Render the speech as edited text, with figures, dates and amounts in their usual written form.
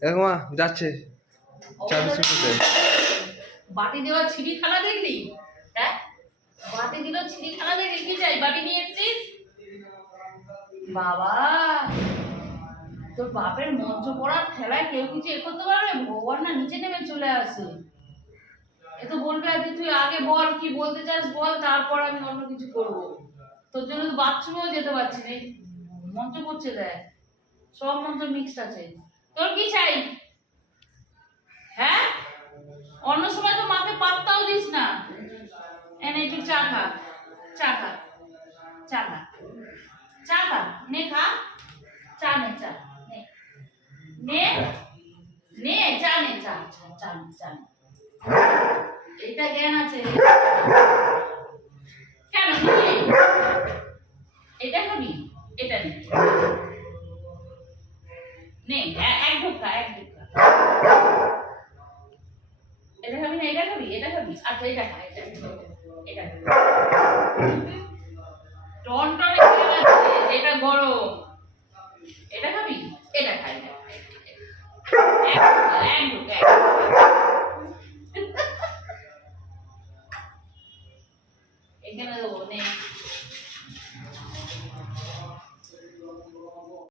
দেখো মা যাচ্ছে চা বিস্কুট খেতে। বাটি দেওয়া ছিঁড়িখানা দেখলি? হ্যাঁ, বাটি দিল ছিঁড়িখানা দেখলি? কি চাই? বাটি নিয়ে এসেছিস? বাবা, তোর বাপের মঞ্চ পড়ার ঠেলায় কেউ কিছু এ করতে পারবে? ভগবান না নিচে নেমে চলে আসে। এ তো বলবে আগে তুই আগে বল কি বলতে চাস বল, তারপর আমি অন্য কিছু করব। তোর জন্য তো বাথরুমেও যেতে পারছি না, মন্ত্র করছে দেখ, সব মন্ত্র মিক্স আছে। তোর কি চাই? হ্যাঁ, অন্য সময় তো মাকে পাত্তাও দিস না। এনে একটু চা খা, চা খা, চা খা, চা খা, নে খা, চা নে, চা নে, নে নে চা নে, চা চা চা নে, চা নে। এটা জ্ঞান আছে কেন? নিবি? এটা খাবি? এটা নে, নে এক ঢোক খা, এক ঢোক খা। এটা খাবি না? এটা খাবি? এটা খাবি? আচ্ছা এটা খা, এটা এটা টন টনে খেয়ে যাচ্ছে, এটা গরম। এটা খাবি? এটা খাই, এটা খাই, এক ঢোক, এক এখানে দেবো, নে।